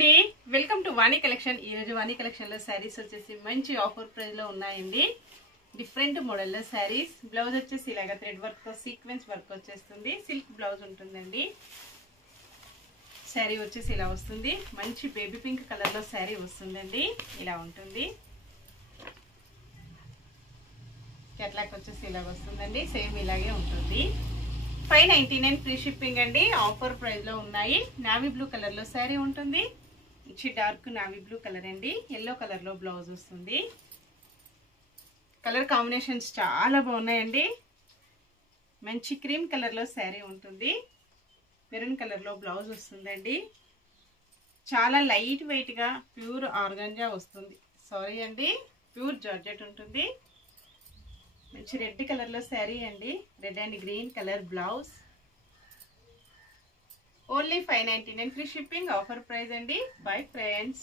అండి, welcome to Vani collection. ఈ రోజు వాణి కలెక్షన్ లో శారీస్ వచ్చేసి మంచి ఆఫర్ ప్రైస్ లో ఉన్నాయండి. డిఫరెంట్ మోడల్ లో శారీస్. బ్లౌజ్ వచ్చేసి ఇలాగా థ్రెడ్ వర్క్ తో సీక్వెన్స్ వర్క్ వచ్చేస్తుంది. సిల్క్ బ్లౌజ్ ఉంటుందండి. శారీ వచ్చేసి ఇలా వస్తుంది. మంచి బేబీ పింక్ కలర్ లో శారీ వస్తుందండి. ఇలా ఉంటుంది. కేటలాగ్ వచ్చేసి ఇలా వస్తుందండి. సేమ్ ఇలాగే ఉంటుంది. 599 ఫ్రీ షిప్పింగ్ అండి. ఆఫర్ ప్రైస్ లో ఉన్నాయి. నావీ బ్లూ కలర్ లో శారీ ఉంటుంది. మంచి డార్క్ నావీ బ్లూ కలర్ అండి. ఎల్లో కలర్ లో బ్లౌజ్ వస్తుంది. కలర్ కాంబినేషన్స్ చాలా బాగున్నాయండి. మంచి క్రీమ్ కలర్ లో శారీ ఉంటుంది. మెరూన్ కలర్ లో బ్లౌజ్ వస్తుందండి. చాలా లైట్ వెయిట్ గా ప్యూర్ ఆర్గాంజా వస్తుంది. సారీ అండి, ప్యూర్ జార్జెట్ ఉంటుంది. మంచి రెడ్ కలర్ లో శారీ అండి. Red and green colour blouse. Only 599 free shipping. Offer price అండి. Bye friends.